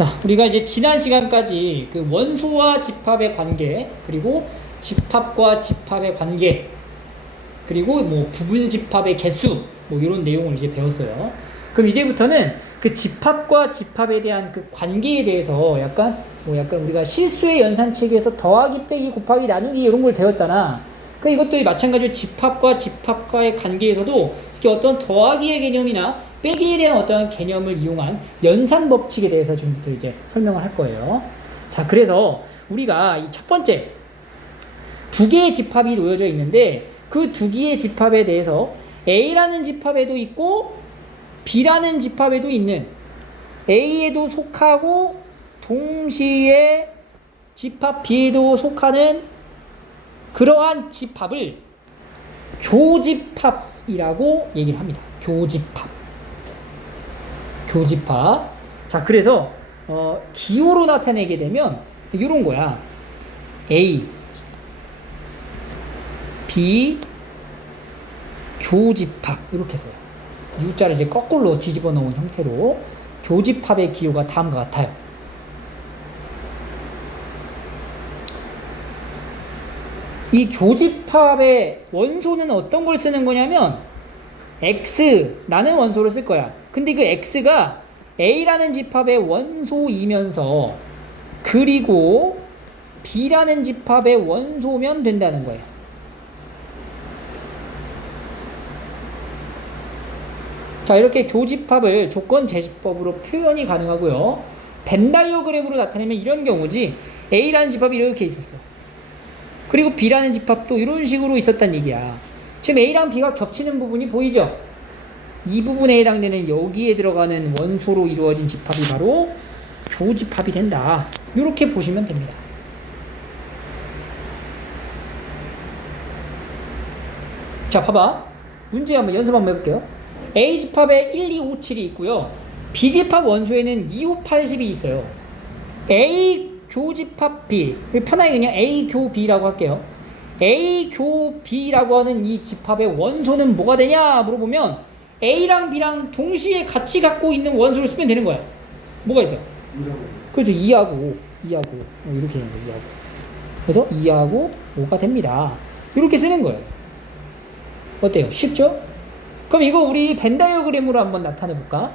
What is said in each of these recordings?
자, 우리가 이제 지난 시간까지 그 원소와 집합의 관계, 그리고 집합과 집합의 관계, 그리고 뭐 부분 집합의 개수, 뭐 이런 내용을 이제 배웠어요. 그럼 이제부터는 그 집합과 집합에 대한 그 관계에 대해서 약간 우리가 실수의 연산책에서 더하기, 빼기, 곱하기, 나누기 이런 걸 배웠잖아. 그 이것도 마찬가지로 집합과 집합과의 관계에서도 특히 어떤 더하기의 개념이나 빼기에 대한 어떤 개념을 이용한 연산 법칙에 대해서 지금부터 이제 설명을 할 거예요. 자, 그래서 우리가 이 첫 번째 두 개의 집합이 놓여져 있는데 그 두 개의 집합에 대해서 A라는 집합에도 있고 B라는 집합에도 있는 A에도 속하고 동시에 집합 B에도 속하는 그러한 집합을 교집합이라고 얘기를 합니다. 교집합. 자, 그래서 기호로 나타내게 되면 이런 거야. A, B, 교집합 이렇게 써요. U자를 이제 거꾸로 뒤집어 놓은 형태로 교집합의 기호가 다음과 같아요. 이 교집합의 원소는 어떤 걸 쓰는 거냐면 X라는 원소를 쓸 거야. 근데 그 X가 A라는 집합의 원소이면서 그리고 B라는 집합의 원소면 된다는 거예요. 자, 이렇게 교집합을 조건 제시법으로 표현이 가능하고요. 벤 다이어그램으로 나타내면 이런 경우지. A라는 집합이 이렇게 있었어. 그리고 B라는 집합도 이런 식으로 있었단 얘기야. 지금 A랑 B가 겹치는 부분이 보이죠? 이 부분에 해당되는 여기에 들어가는 원소로 이루어진 집합이 바로 교집합이 된다. 이렇게 보시면 됩니다. 자, 봐봐. 문제 한번 연습 한번 해볼게요. A집합에 1, 2, 5, 7이 있고요. B집합 원소에는 2, 5, 80이 있어요. A 교집합 B, 편하게 그냥 A 교 B라고 할게요. A 교 B라고 하는 이 집합의 원소는 뭐가 되냐 물어보면 A랑 B랑 동시에 같이 갖고 있는 원소를 쓰면 되는 거야. 뭐가 있어? 2하고. 그렇죠. 2하고 5. 2하고 5. 이렇게 되는 거예요. 2하고. 그래서 2하고 5가 됩니다. 이렇게 쓰는 거예요. 어때요? 쉽죠? 그럼 이거 우리 벤 다이어그램으로 한번 나타내 볼까?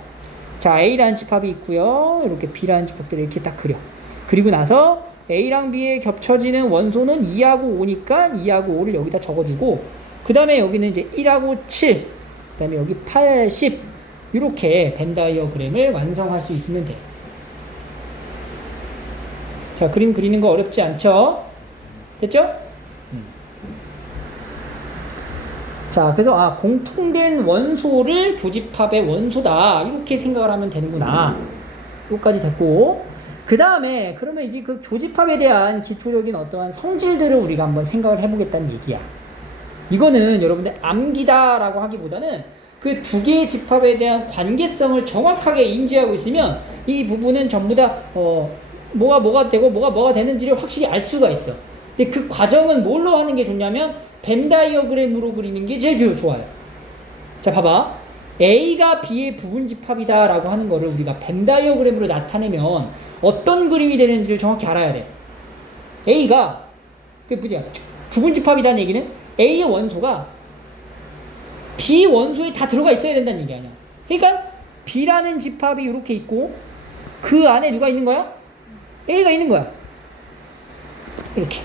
자, A라는 집합이 있고요. 이렇게 B라는 집합들을 이렇게 딱 그려. 그리고 나서 A랑 B에 겹쳐지는 원소는 2하고 5니까 2하고 5를 여기다 적어주고 그 다음에 여기는 이제 1하고 7, 그 다음에 여기 80 이렇게 벤 다이어그램을 완성할 수 있으면 돼. 자, 그림 그리는 거 어렵지 않죠? 됐죠? 자, 그래서 공통된 원소를 교집합의 원소다 이렇게 생각을 하면 되는구나. 여기까지 됐고 그 다음에 그러면 이제 그 교집합에 대한 기초적인 어떠한 성질들을 우리가 한번 생각을 해보겠다는 얘기야. 이거는 여러분들 암기다라고 하기보다는 그 두 개의 집합에 대한 관계성을 정확하게 인지하고 있으면 이 부분은 전부 다 뭐가 되고 뭐가 되는지를 확실히 알 수가 있어. 근데 그 과정은 뭘로 하는 게 좋냐면 벤 다이어그램으로 그리는 게 제일 좋아요. 자, 봐봐. A가 B의 부분 집합이다 라고 하는 거를 우리가 벤 다이어그램으로 나타내면 어떤 그림이 되는지를 정확히 알아야 돼. A가 부분 집합이라는 얘기는 A의 원소가 B 원소에 다 들어가 있어야 된다는 얘기 아니야. 그러니까 B라는 집합이 이렇게 있고 그 안에 누가 있는 거야? A가 있는 거야. 이렇게.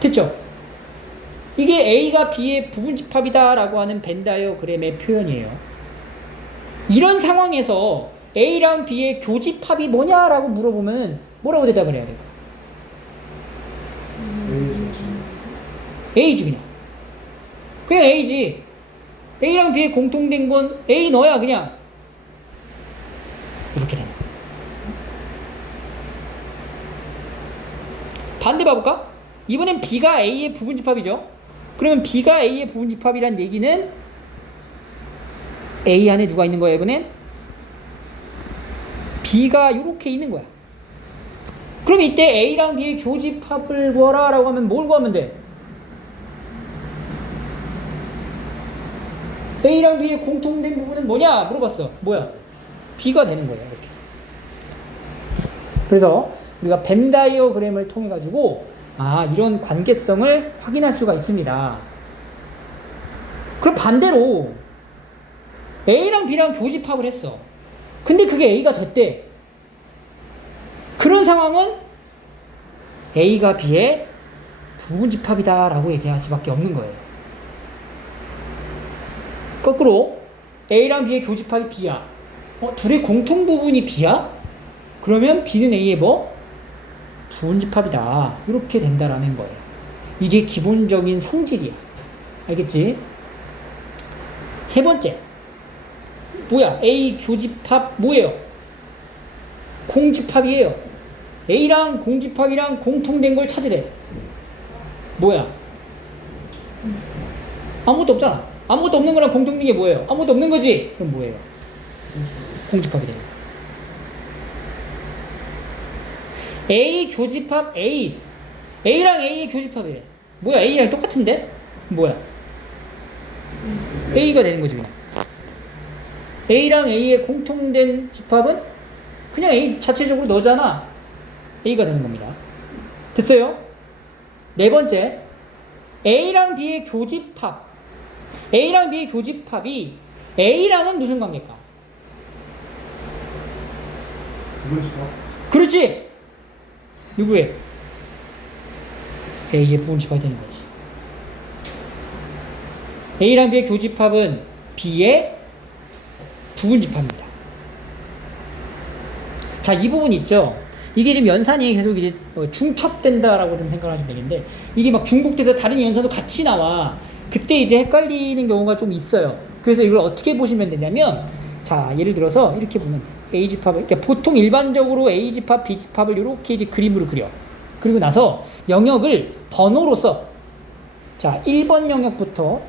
됐죠? 이게 A가 B의 부분 집합이다 라고 하는 벤 다이어그램의 표현이에요. 이런 상황에서 A랑 B의 교집합이 뭐냐라고 물어보면 뭐라고 대답을 해야 될까? A지 그냥. 그냥 A지. A랑 B의 공통된 건 A 너야 그냥. 이렇게 되는 거야. 반대 봐볼까? 이번엔 B가 A의 부분 집합이죠. 그러면 B가 A의 부분 집합이란 얘기는 A 안에 누가 있는 거야 이번엔? B가 이렇게 있는 거야. 그럼 이때 A랑 B의 교집합을 구하라 라고 하면 뭘 구하면 돼? A랑 B의 공통된 부분은 뭐냐 물어봤어. 뭐야? B가 되는 거야 이렇게. 그래서 우리가 벤 다이어그램을 통해 가지고 이런 관계성을 확인할 수가 있습니다. 그럼 반대로 A랑 B랑 교집합을 했어. 근데 그게 A가 됐대. 그런 상황은 A가 B의 부분집합이다 라고 얘기할 수밖에 없는 거예요. 거꾸로 A랑 B의 교집합이 B야. 둘의 공통 부분이 B야? 그러면 B는 A의 뭐? 부분집합이다. 이렇게 된다라는 거예요. 이게 기본적인 성질이야. 알겠지? 세 번째. 뭐야? A 교집합 뭐예요? 공집합이에요. A랑 공집합이랑 공통된 걸 찾으래. 뭐야? 아무것도 없잖아. 아무것도 없는 거랑 공통된 게 뭐예요? 아무것도 없는 거지? 그럼 뭐예요? 공집합이 돼요. A 교집합 A. A랑 A의 교집합이래. 뭐야? A랑 똑같은데? 뭐야? A가 되는 거지 그냥. A랑 A의 공통된 집합은 그냥 A 자체적으로 너잖아. A가 되는 겁니다. 됐어요? 네 번째, A랑 B의 교집합. A랑 B의 교집합이 A랑은 무슨 관계일까? 부분집합. 그렇지! 누구의? A의 부분집합이 되는 거지. A랑 B의 교집합은 B의 부분집합입니다. 자, 이 부분 있죠? 이게 지금 연산이 계속 이제 중첩된다라고 좀 생각하시면 되는데, 이게 막 중복돼서 다른 연산도 같이 나와. 그때 이제 헷갈리는 경우가 좀 있어요. 그래서 이걸 어떻게 보시면 되냐면, 자, 예를 들어서 이렇게 보면 돼. A집합을, 그러니까 보통 일반적으로 A집합, B집합을 이렇게 이제 그림으로 그려. 그리고 나서 영역을 번호로 써. 자, 1번 영역부터,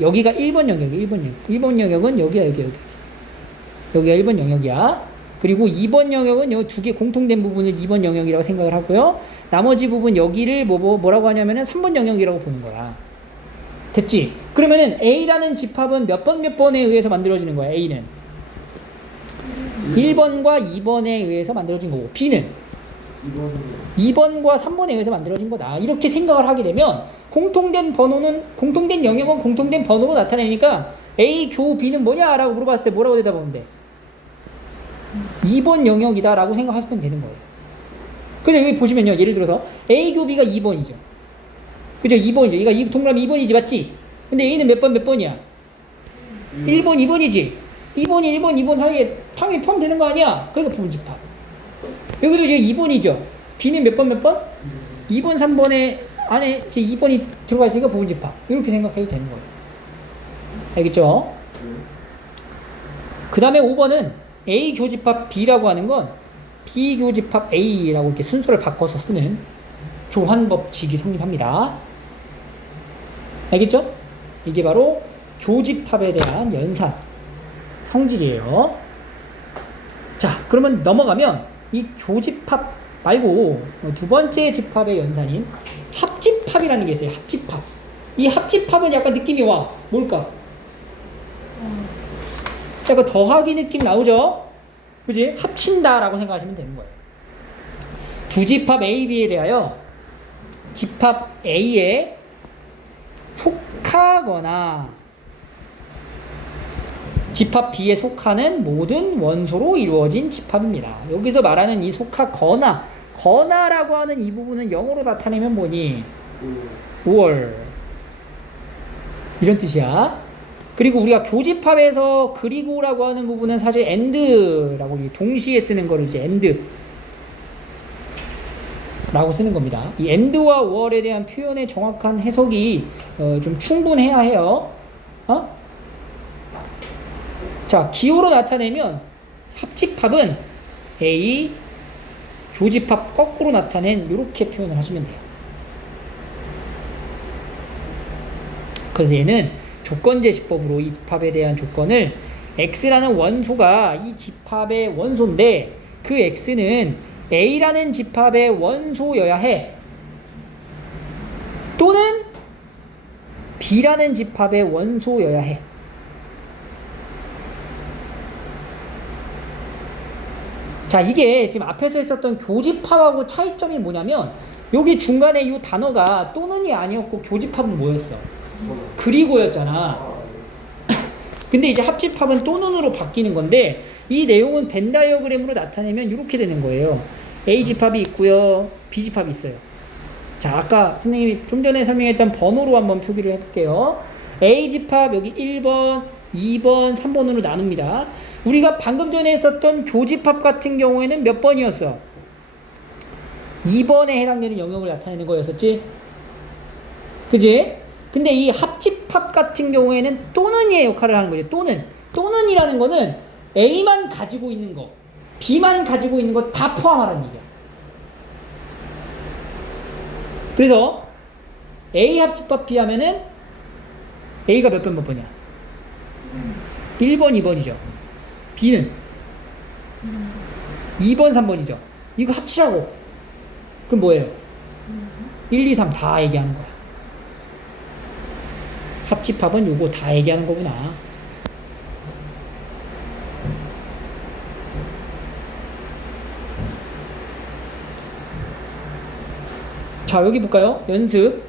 여기가 1번 영역이야, 1번 영역. 1번 영역은 여기야, 여기가 1번 영역이야. 그리고 2번 영역은 여기 두 개 공통된 부분을 2번 영역이라고 생각을 하고요. 나머지 부분 여기를 뭐라고 하냐면은 3번 영역이라고 보는 거야. 됐지? 그러면은 A라는 집합은 몇 번에 의해서 만들어지는 거야, A는? 1번과 2번에 의해서 만들어진 거고, B는? 2번과 3번에 의해서 만들어진 거다. 이렇게 생각을 하게 되면, 공통된 영역은 공통된 번호로 나타내니까, A 교 B는 뭐냐? 라고 물어봤을 때 뭐라고 대답하면 돼? 2번 영역이다 라고 생각하시면 되는 거예요. 근데 여기 보시면요, 예를 들어서 A 교 B가 2번이죠. 그죠? 2번이죠. 얘가 동그라미 2번이지, 맞지? 근데 A는 몇 번이야? 1번, 2번이지. 2번이 1번, 2번 사이에 당연히 포함되는 거 아니야? 그러니까 부분집합. 여기도 이제 2번이죠. B는 몇 번? 2번, 3번에 안에 이제 2번이 들어가 있으니까 부분집합. 이렇게 생각해도 되는 거예요. 알겠죠? 그 다음에 5번은 A 교집합 B라고 하는 건 B 교집합 A라고 이렇게 순서를 바꿔서 쓰는 교환 법칙이 성립합니다. 알겠죠? 이게 바로 교집합에 대한 연산 성질이에요. 자, 그러면 넘어가면 이 교집합 말고 두 번째 집합의 연산인 합집합이라는 게 있어요. 합집합. 이 합집합은 약간 느낌이 와. 뭘까? 약간 더하기 느낌 나오죠? 그지? 합친다라고 생각하시면 되는 거예요. 두 집합 A, B에 대하여 집합 A에 속하거나 집합 B에 속하는 모든 원소로 이루어진 집합입니다. 여기서 말하는 이 거나라고 하는 이 부분은 영어로 나타내면 뭐니? or 이런 뜻이야. 그리고 우리가 교집합에서 그리고라고 하는 부분은 사실 and라고 동시에 쓰는 거를 이제 and라고 쓰는 겁니다. 이 and와 or에 대한 표현의 정확한 해석이 좀 충분해야 해요. 자, 기호로 나타내면 합집합은 A, 교집합 거꾸로 나타낸 이렇게 표현을 하시면 돼요. 그래서 얘는 조건제시법으로 이 집합에 대한 조건을 X라는 원소가 이 집합의 원소인데 그 X는 A라는 집합의 원소여야 해. 또는 B라는 집합의 원소여야 해. 자, 이게 지금 앞에서 했었던 교집합하고 차이점이 뭐냐면 여기 중간에 이 단어가 또는이 아니었고 교집합은 뭐였어? 그리고였잖아. 근데 이제 합집합은 또는으로 바뀌는 건데 이 내용은 벤 다이어그램으로 나타내면 이렇게 되는 거예요. A집합이 있고요. B집합이 있어요. 자, 아까 선생님이 좀 전에 설명했던 번호로 한번 표기를 해볼게요. A집합 여기 1번, 2번, 3번으로 나눕니다. 우리가 방금 전에 했었던 교집합 같은 경우에는 몇 번이었어? 2번에 해당되는 영역을 나타내는 거였었지? 그지? 근데 이 합집합 같은 경우에는 또는의 역할을 하는 거죠. 또는이라는 거는 A만 가지고 있는 거, B만 가지고 있는 거 다 포함하라는 얘기야. 그래서 A 합집합 B 하면은 A가 몇 번이야? 1번, 2번이죠. B는 2번, 3번이죠. 이거 합치라고. 그럼 뭐예요? 1, 2, 3 다 얘기하는 거야. 합집합은 요거 다 얘기하는 거구나. 자, 여기 볼까요? 연습.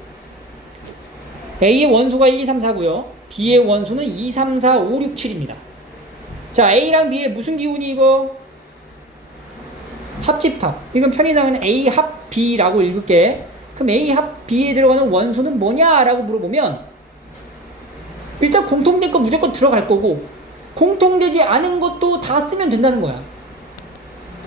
A의 원소가 1, 2, 3, 4고요. B의 원소는 2, 3, 4, 5, 6, 7입니다. 자, A랑 B의 무슨 기운이 이거? 합집합. 이건 편의상은 A 합 B라고 읽을게. 그럼 A 합 B에 들어가는 원소는 뭐냐? 라고 물어보면 일단 공통된 거 무조건 들어갈 거고 공통되지 않은 것도 다 쓰면 된다는 거야.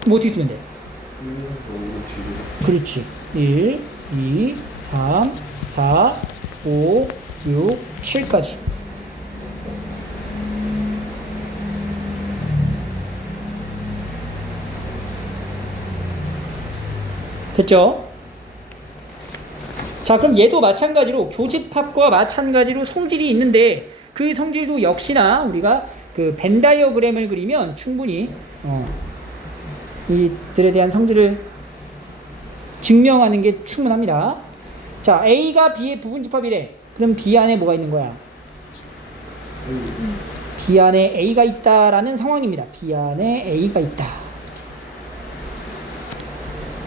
뭐 어떻게 쓰면 돼? 1, 2, 3, 4, 5, 6, 7. 그렇지. 1, 2, 3, 4, 5, 6, 7까지. 됐죠? 자, 그럼 얘도 마찬가지로 교집합과 마찬가지로 성질이 있는데 그 성질도 역시나 우리가 그 벤 다이어그램을 그리면 충분히 이들에 대한 성질을 증명하는 게 충분합니다. 자, A가 B의 부분집합이래. 그럼 B 안에 뭐가 있는 거야? B 안에 A가 있다라는 상황입니다. B 안에 A가 있다.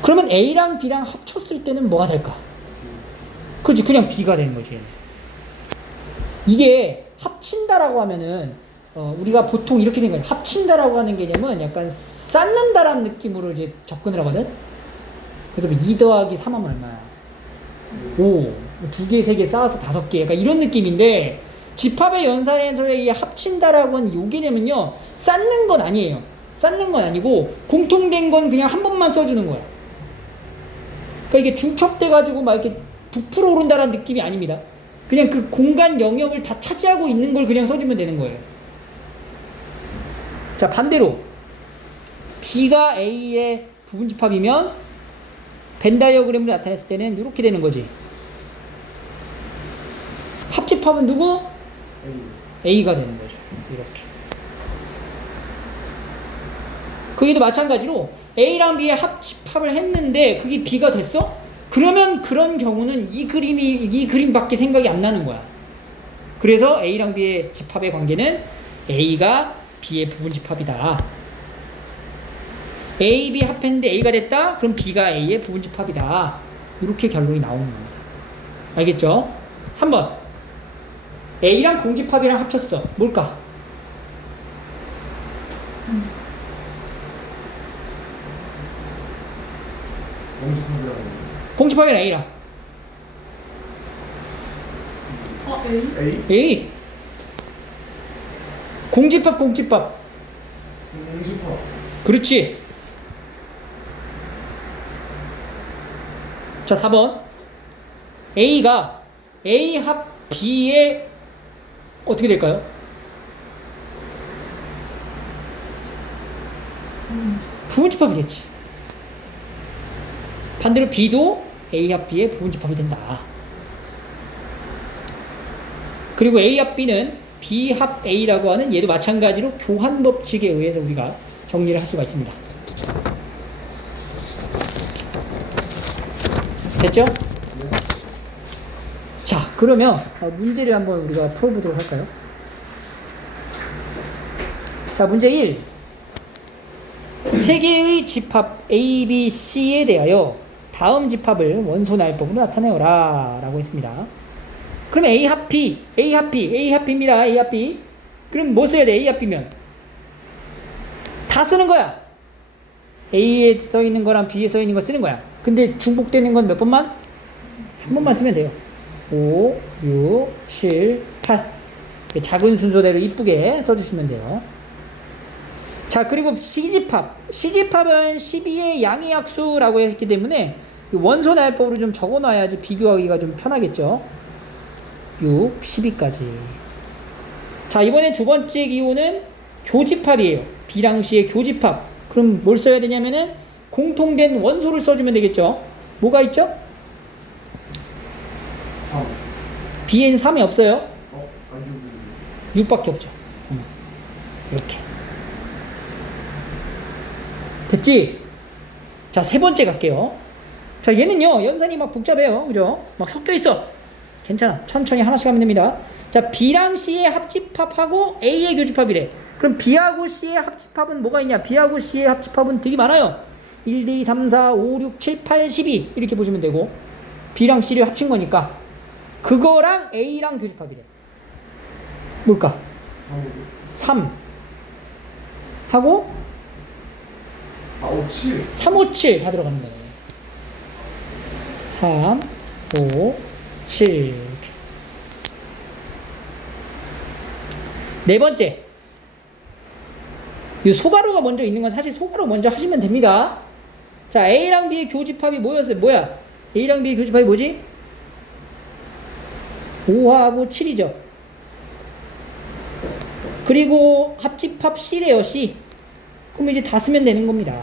그러면 A랑 B랑 합쳤을 때는 뭐가 될까? 그렇지, 그냥 B가 되는 거지. 이게 합친다라고 하면은 우리가 보통 이렇게 생각해요. 합친다라고 하는 개념은 약간 쌓는다라는 느낌으로 이제 접근을 하거든. 그래서 2 더하기 3 하면 얼마야? 5. 2개, 3개 쌓아서 5개. 약간 이런 느낌인데 집합의 연산에서의 이 합친다라고 하는 이 개념은요, 쌓는 건 아니에요. 쌓는 건 아니고 공통된 건 그냥 한 번만 써주는 거야. 그러니까 이게 중첩돼가지고 막 이렇게 부풀어 오른다라는 느낌이 아닙니다. 그냥 그 공간 영역을 다 차지하고 있는 걸 그냥 써주면 되는 거예요. 자, 반대로 B가 A의 부분집합이면 벤 다이어그램으로 나타냈을 때는 이렇게 되는 거지. 합집합은 누구? A가 되는 거죠. 이렇게. 거기도 마찬가지로 A랑 B의 합집합을 했는데 그게 B가 됐어? 그러면 그런 경우는 이 그림밖에 생각이 안 나는 거야. 그래서 A랑 B의 집합의 관계는 A가 B의 부분집합이다. A, B 합했는데 A가 됐다? 그럼 B가 A의 부분집합이다. 이렇게 결론이 나오는 겁니다. 알겠죠? 3번. A랑 공집합이랑 합쳤어. 뭘까? 공집합이랑 A랑. A? A. 공집합. 공집합. 그렇지. 자, 4번. A가 A 합 B의 어떻게 될까요? 부분집합이겠지. 반대로 B도 A 합 B의 부분집합이 된다. 그리고 A 합 B는 B 합 A라고 하는 얘도 마찬가지로 교환 법칙에 의해서 우리가 정리를 할 수가 있습니다. 됐죠? 네. 자, 그러면 문제를 한번 우리가 풀어보도록 할까요? 자, 문제 1. 세 개의 집합 A, B, C에 대하여 다음 집합을 원소 나열법으로 나타내어라 라고 했습니다. 그럼 A 합 B, A 합 B, A 합 B입니다. A 합 B. 그럼 뭐 써야 돼? A 합 B면 다 쓰는 거야. A에 써있는 거랑 B에 써있는 거 쓰는 거야. 근데 중복되는 건 몇 번만? 한 번만 쓰면 돼요. 5, 6, 7, 8. 작은 순서대로 이쁘게 써주시면 돼요. 자, 그리고 C집합. C집합은 12의 양의 약수라고 했기 때문에 원소 나열법으로 좀 적어놔야지 비교하기가 좀 편하겠죠. 6, 12까지. 자, 이번엔 두 번째 기호는 교집합이에요. B랑 C의 교집합. 그럼 뭘 써야 되냐면은 공통된 원소를 써주면 되겠죠. 뭐가 있죠? 3. B엔 3이 없어요. 아니 6밖에 없죠. 이렇게. 됐지? 자, 세 번째 갈게요. 자, 얘는요, 연산이 막 복잡해요. 그죠? 막 섞여 있어. 괜찮아. 천천히 하나씩 하면 됩니다. 자, B랑 C의 합집합하고 A의 교집합이래. 그럼 B하고 C의 합집합은 뭐가 있냐? B하고 C의 합집합은 되게 많아요. 1, 2, 3, 4, 5, 6, 7, 8, 12. 이렇게 보시면 되고. B랑 C를 합친 거니까. 그거랑 A랑 교집합이래. 뭘까? 3. 하고 7. 3, 5, 7 다 들어가는 거예요. 3, 5, 7. 네 번째. 이 소가로가 먼저 있는 건 사실 소가로 먼저 하시면 됩니다. 자, A랑 B의 교집합이 뭐였어요? 뭐야? A랑 B의 교집합이 뭐지? 5하고 7이죠. 그리고 합집합 C래요, C. 그럼 이제 다 쓰면 되는 겁니다.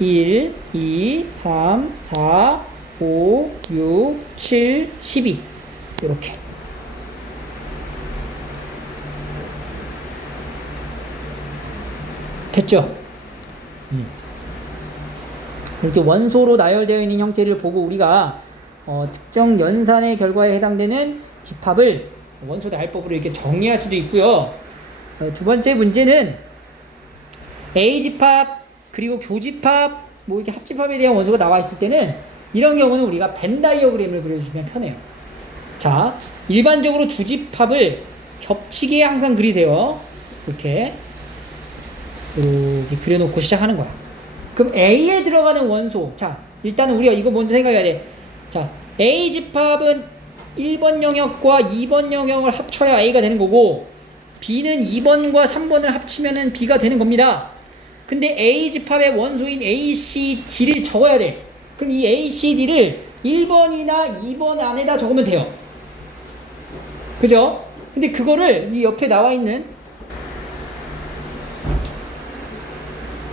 1, 2, 3, 4, 5, 6, 7, 12. 이렇게. 됐죠? 이렇게 원소로 나열되어 있는 형태를 보고 우리가 특정 연산의 결과에 해당되는 집합을 원소 나열법으로 이렇게 정리할 수도 있고요. 두 번째 문제는 A집합 그리고 교집합 뭐 이렇게 합집합에 대한 원소가 나와 있을 때는 이런 경우는 우리가 벤 다이어그램을 그려주시면 편해요. 자, 일반적으로 두 집합을 겹치게 항상 그리세요. 이렇게 그려놓고 시작하는 거야. 그럼 A에 들어가는 원소. 자, 일단은 우리가 이거 먼저 생각해야 돼. 자, A집합은 1번 영역과 2번 영역을 합쳐야 A가 되는 거고, B는 2번과 3번을 합치면은 B가 되는 겁니다. 근데 A집합의 원소인 A, C, D를 적어야 돼. 그럼 이 A, C, D를 1번이나 2번 안에다 적으면 돼요. 그죠? 근데 그거를 이 옆에 나와 있는,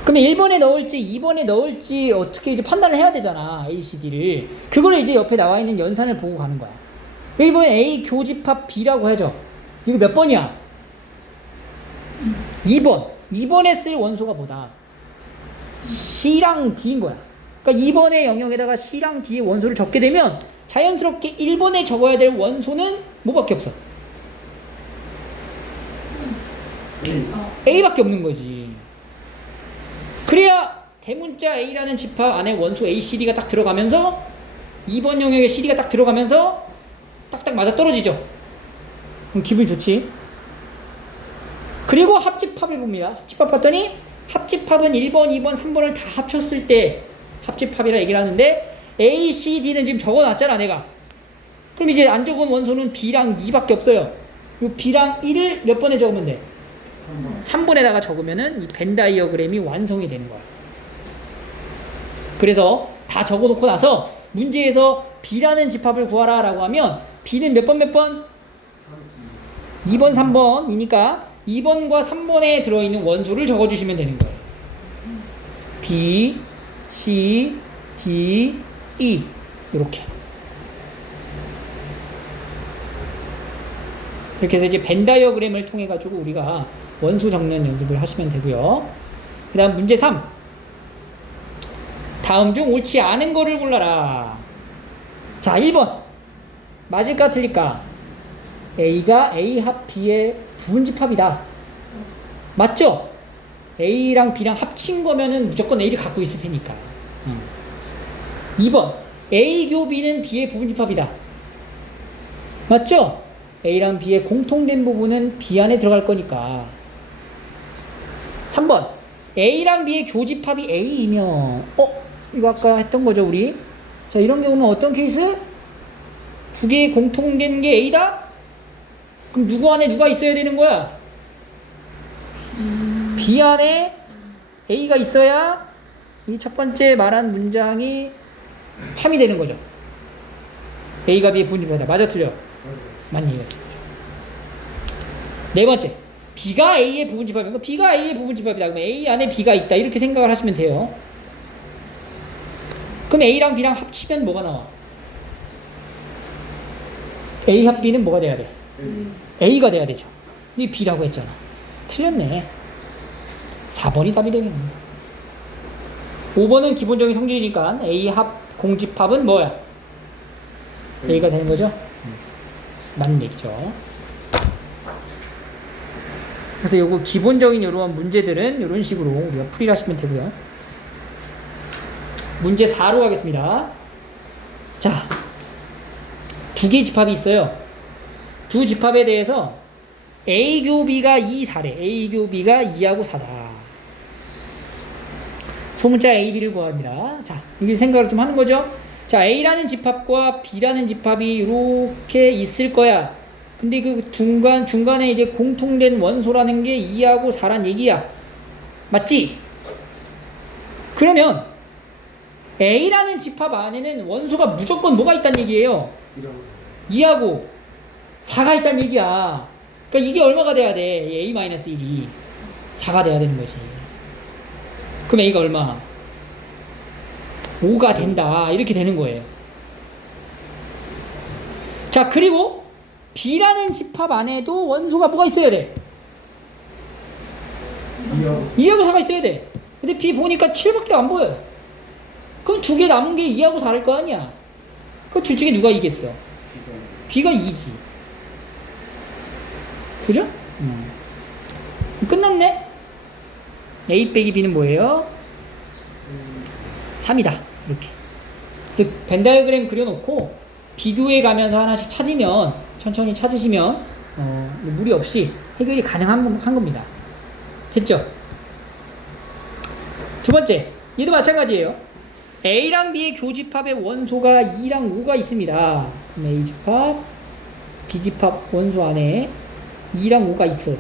그러면 1번에 넣을지 2번에 넣을지 어떻게 이제 판단을 해야 되잖아. A, C, D를. 그거를 이제 옆에 나와 있는 연산을 보고 가는 거야. 여기 보면 A 교집합 B라고 하죠. 이거 몇 번이야? 2번. 2번에 쓸 원소가 뭐다? C랑 D인 거야. 그러니까 2번의 영역에다가 C랑 D의 원소를 적게 되면 자연스럽게 1번에 적어야 될 원소는 뭐밖에 없어? A밖에 없는 거지. 그래야 대문자 A라는 집합 안에 원소 A, C, D가 딱 들어가면서 2번 영역에 CD가 딱 들어가면서 딱딱 맞아 떨어지죠. 그럼 기분이 좋지. 그리고 합집합을 봅니다. 합집합 봤더니 합집합은 1번, 2번, 3번을 다 합쳤을 때 합집합이라 얘기를 하는데 A, C, D는 지금 적어놨잖아 내가. 그럼 이제 안 적은 원소는 B랑 2밖에 없어요. 이 B랑 1을 몇 번에 적으면 돼? 3번에다가 적으면은 이 벤 다이어그램이 완성이 되는 거야. 그래서 다 적어놓고 나서 문제에서 B라는 집합을 구하라 라고 하면 B는 몇 번 몇 번? 2번 3번이니까 2번과 3번에 들어있는 원소를 적어주시면 되는 거예요. B, C, D, E 이렇게. 이렇게 해서 이제 벤 다이어그램을 통해 가지고 우리가 원소 적는 연습을 하시면 되고요. 그 다음 문제 3. 다음 중 옳지 않은 거를 골라라. 자, 1번. 맞을까 틀릴까? A가 A 합 B의 부분집합이다. 맞죠? A랑 B랑 합친 거면은 무조건 A를 갖고 있을 테니까. 2번 A 교 B는 B의 부분집합이다. 맞죠? A랑 B의 공통된 부분은 B 안에 들어갈 거니까. 3번 A랑 B의 교집합이 A이면 이거 아까 했던 거죠 우리. 자 이런 경우는 어떤 케이스? 두 개의 공통된 게 A다? 그럼 누구 안에 누가 있어야 되는 거야? B 안에 A가 있어야 이 첫 번째 말한 문장이 참이 되는 거죠. A가 B의 부분집합이다. 맞아 틀려? 맞니 이거지. 네 번째 B가 A의 부분집합이니까 B가 A의 부분집합이다. 그러면 A 안에 B가 있다. 이렇게 생각을 하시면 돼요. 그럼 A랑 B랑 합치면 뭐가 나와? A 합 B는 뭐가 돼야 돼? A가 돼야 되죠. 이 B라고 했잖아. 틀렸네. 4번이 답이 되겠네. 5번은 기본적인 성질이니까 A 합 공집합은 뭐야? A가 되는 거죠? 맞는 얘기죠. 그래서 요거 기본적인 이러한 문제들은 이런 식으로 우리가 풀이를 하시면 되고요. 문제 4로 가겠습니다. 자, 두 개의 집합이 있어요. 두 집합에 대해서 A 교 B가 2, 4래. A 교 B가 2하고 4다. 소문자 A, B를 구합니다. 자, 이게 생각을 좀 하는 거죠. 자, A라는 집합과 B라는 집합이 이렇게 있을 거야. 근데 그 중간에 이제 공통된 원소라는 게 2하고 4란 얘기야. 맞지? 그러면 A라는 집합 안에는 원소가 무조건 뭐가 있다는 얘기예요? 2하고 4가 있다는 얘기야. 그러니까 이게 얼마가 돼야 돼? A-1이 4가 돼야 되는 거지. 그럼 A가 얼마? 5가 된다. 이렇게 되는 거예요. 자, 그리고 B라는 집합 안에도 원소가 뭐가 있어야 돼? 2하고 4가 있어야 돼. 근데 B 보니까 7밖에 안 보여요. 그럼 두 개 남은 게 2하고 4일 거 아니야. 그 둘 중에 누가 이겼어? B가 2지. 그죠? 끝났네? A 빼기 B는 뭐예요? 3이다. 이렇게. 그래서 벤다이어그램 그려놓고 비교해 가면서 하나씩 찾으면, 천천히 찾으시면 무리 없이 해결이 가능한 겁니다. 됐죠? 두 번째, 얘도 마찬가지예요. A랑 B의 교집합의 원소가 2랑 5가 있습니다. 그럼 A 집합, B 집합 원소 안에 2랑 5가 있어요.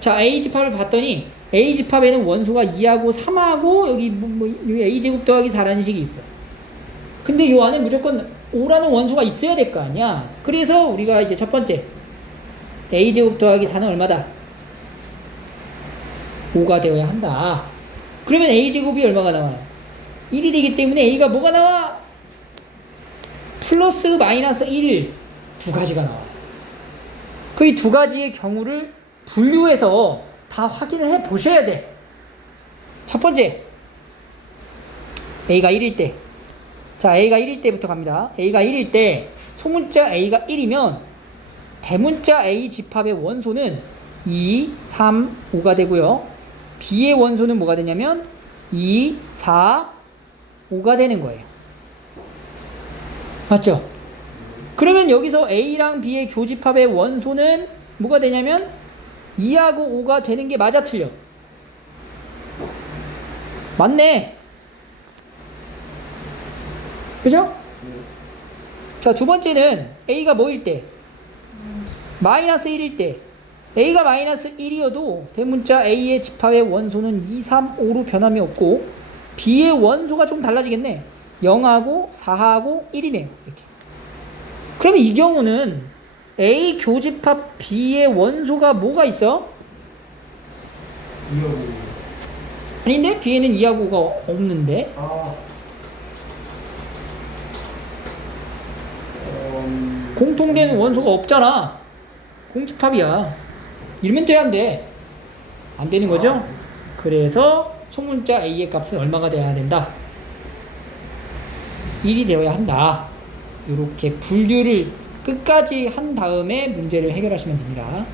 자, A 집합을 봤더니 A 집합에는 원소가 2하고 3하고 여기 여기 A제곱 더하기 4라는 식이 있어. 근데 요 안에 무조건 5라는 원소가 있어야 될 거 아니야. 그래서 우리가 이제 첫 번째 A제곱 더하기 4는 얼마다? 5가 되어야 한다. 그러면 A제곱이 얼마가 나와요? 1이 되기 때문에 A가 뭐가 나와? 플러스 마이너스 1 두 가지가 나와요. 그 이 두 가지의 경우를 분류해서 다 확인을 해 보셔야 돼. 첫 번째, A가 1일 때. 자, A가 1일 때부터 갑니다. A가 1일 때 소문자 A가 1이면 대문자 A 집합의 원소는 2, 3, 5가 되고요. B의 원소는 뭐가 되냐면 2, 4, 5가 되는 거예요. 맞죠? 그러면 여기서 A랑 B의 교집합의 원소는 뭐가 되냐면 2하고 5가 되는 게 맞아 틀려? 맞네. 그죠? 자, 두 번째는 A가 뭐일 때? 마이너스 1일 때. A가 마이너스 1이어도 대문자 A의 집합의 원소는 2, 3, 5로 변함이 없고 B의 원소가 좀 달라지겠네. 0하고 4하고 1이네요. 이렇게. 그러면 이 경우는 A 교집합 B의 원소가 뭐가 있어? 2하고 아닌데? B에는 2하고가 없는데? 공통된 원소가 없잖아. 공집합이야. 이러면 돼야 안 돼? 안 되는 거죠? 그래서 소문자 A의 값은 얼마가 돼야 된다? 1이 되어야 한다. 이렇게 분류를 끝까지 한 다음에 문제를 해결하시면 됩니다.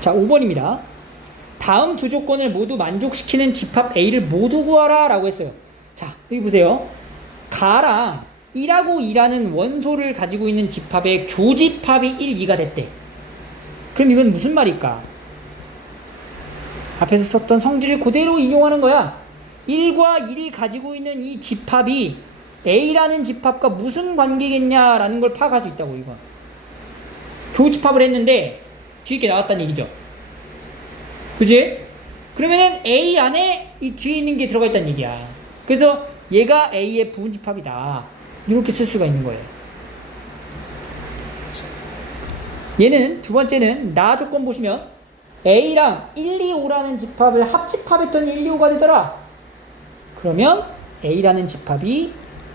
자, 5번입니다. 다음 두 조건을 모두 만족시키는 집합 A를 모두 구하라 라고 했어요. 자, 여기 보세요. 가랑 1하고 2라는 원소를 가지고 있는 집합의 교집합이 1, 2가 됐대. 그럼 이건 무슨 말일까? 앞에서 썼던 성질을 그대로 인용하는 거야. 1과 2를 가지고 있는 이 집합이 A라는 집합과 무슨 관계겠냐라는 걸 파악할 수 있다고, 이건. 교집합을 했는데 뒤에 게 나왔다는 얘기죠. 그지? 그러면은 A 안에 이 뒤에 있는 게 들어가 있다는 얘기야. 그래서 얘가 A의 부분집합이다. 이렇게 쓸 수가 있는 거예요. 얘는 두 번째는 나 조건 보시면 A랑 1, 2, 5라는 집합을 합집합했더니 1, 2, 5가 되더라. 그러면 A라는 집합이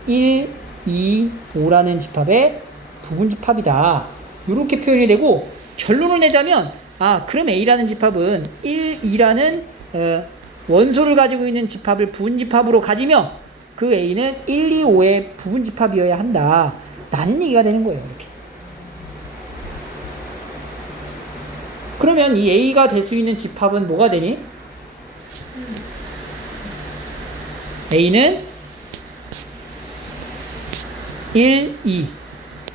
1, 2, 5라는 집합의 부분집합이다. 이렇게 표현이 되고 결론을 내자면 그럼 A라는 집합은 1, 2라는 원소를 가지고 있는 집합을 부분집합으로 가지며 그 A는 1, 2, 5의 부분집합이어야 한다. 라는 얘기가 되는 거예요. 이렇게. 그러면 이 A가 될 수 있는 집합은 뭐가 되니? A는 1, 2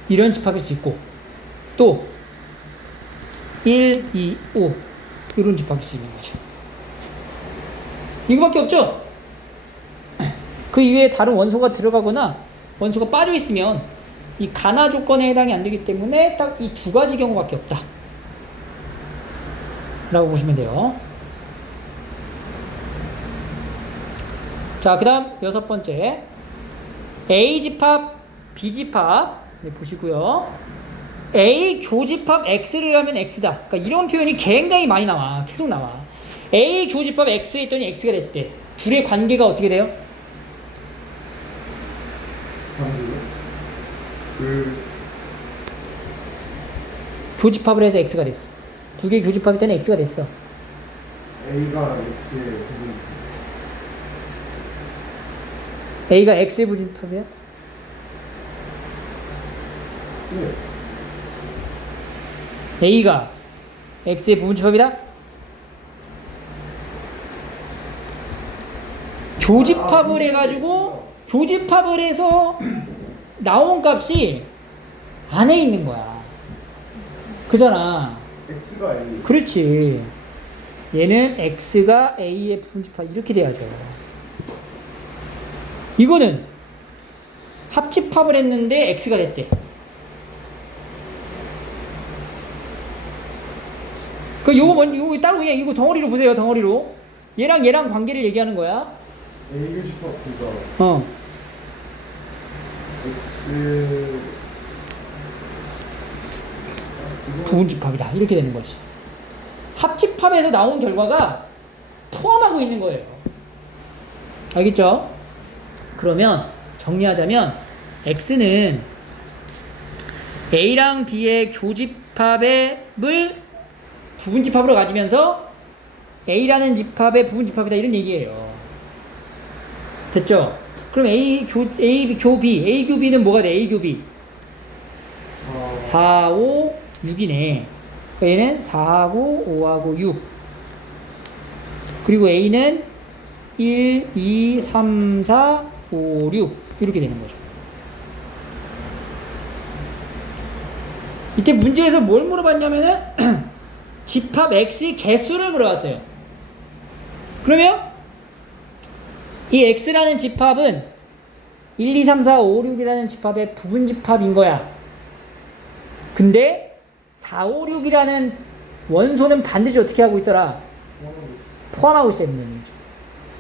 이런 집합일 수 있고 또 1, 2, 5 이런 집합일 수 있는 거죠. 이거밖에 없죠? 그 이외에 다른 원소가 들어가거나 원소가 빠져 있으면 이 가나 조건에 해당이 안 되기 때문에 딱 이 두 가지 경우밖에 없다 라고 보시면 돼요. 자, 그 다음 여섯 번째 A집합, B집합 보시고요. A 교집합 X를 하면 X다. 그러니까 이런 표현이 굉장히 많이 나와. 계속 나와. A 교집합 X 했더니 X가 됐대. 둘의 관계가 어떻게 돼요? 교집합을 해서 X가 됐어. 두 개의 교집합이 때는 X가 됐어. A가 X의 부분. A가 X의 부분집합이야? 네. A가 X의 부분집합이다? 교집합을 해가지고 교집합을 해서 나온 값이 안에 있는 거야. 그잖아. X가 A. 그렇지. 얘는 X가 A의 부분집합 이렇게 돼야죠. 이거는 합집합을 했는데 X가 됐대. 요거 따로 그냥 이거 덩어리로 보세요. 덩어리로. 얘랑 얘랑 관계를 얘기하는 거야. A 교집합 B가 X 부분집합이다. 이렇게 되는 거지. 합집합에서 나온 결과가 포함하고 있는 거예요. 알겠죠? 그러면 정리하자면 X는 A랑 B의 교집합을 부분집합으로 가지면서 A라는 집합의 부분집합이다 이런 얘기예요. 됐죠? 그럼 A 교 B, A 교 B는 뭐가 돼? A 교 B 4, 5, 6이네. 그러니까 얘는 4하고 5하고 6. 그리고 A는 1, 2, 3, 4, 5, 6 이렇게 되는 거죠. 이때 문제에서 뭘 물어봤냐면은 집합 X의 개수를 물어봤어요. 그러면 이 X라는 집합은 1, 2, 3, 4, 5, 6이라는 집합의 부분집합인 거야. 근데 4, 5, 6이라는 원소는 반드시 어떻게 하고 있어라? 포함하고 있어야 되는 거죠.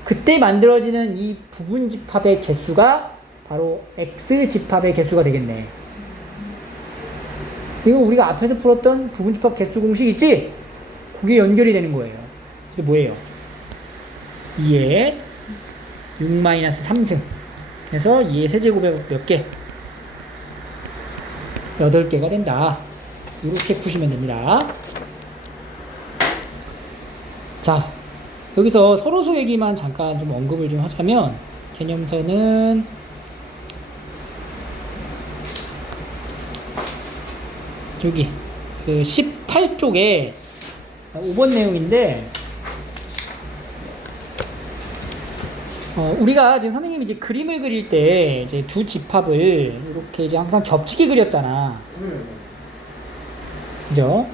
그때 만들어지는 이 부분집합의 개수가 바로 X집합의 개수가 되겠네. 이거 우리가 앞에서 풀었던 부분집합 개수 공식 있지? 그게 연결이 되는 거예요. 그래서 뭐예요? 2에 6-3승 그래서 2의 세제곱에 몇 개? 8개가 된다. 이렇게 푸시면 됩니다. 자, 여기서 서로소 얘기만 잠깐 좀 언급을 좀 하자면 개념서는 여기 그 18쪽에 5번 내용인데, 우리가 지금 선생님이 이제 그림을 그릴 때 이제 두 집합을 이렇게 이제 항상 겹치게 그렸잖아. 그죠?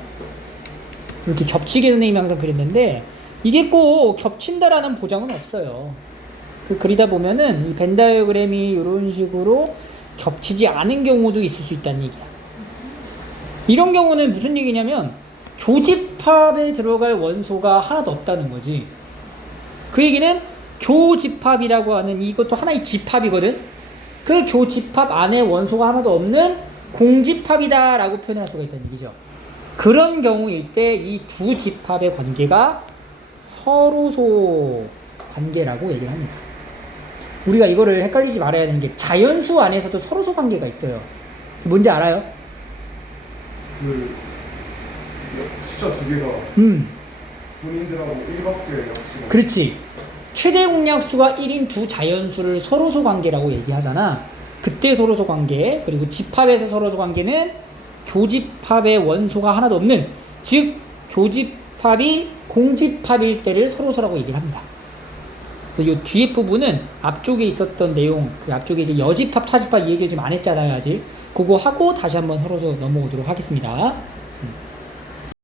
이렇게 겹치게 선생님이 항상 그렸는데, 이게 꼭 겹친다라는 보장은 없어요. 그 그리다 보면은 이 벤 다이어그램이 이런 식으로 겹치지 않은 경우도 있을 수 있다는 얘기야. 이런 경우는 무슨 얘기냐면 교집합에 들어갈 원소가 하나도 없다는 거지. 그 얘기는 교집합이라고 하는 이것도 하나의 집합이거든. 그 교집합 안에 원소가 하나도 없는 공집합이다 라고 표현할 수가 있다는 얘기죠. 그런 경우일 때 이 두 집합의 관계가 서로소 관계라고 얘기를 합니다. 우리가 이거를 헷갈리지 말아야 하는 게 자연수 안에서도 서로소 관계가 있어요. 뭔지 알아요? 그 숫자 두 개가 본인들하고 1밖에 합치고. 그렇지. 최대 공약수가 1인 두 자연수를 서로소 관계라고 얘기하잖아. 그때 서로소 관계, 그리고 집합에서 서로소 관계는 교집합의 원소가 하나도 없는, 즉 교집합이 공집합일 때를 서로소라고 얘기를 합니다. 이 뒤에 부분은 앞쪽에 있었던 내용, 그 앞쪽에 이제 여집합, 차집합 이 얘기를 지금 안 했잖아요, 아직. 그거 하고 다시 한번 서로소 넘어오도록 하겠습니다.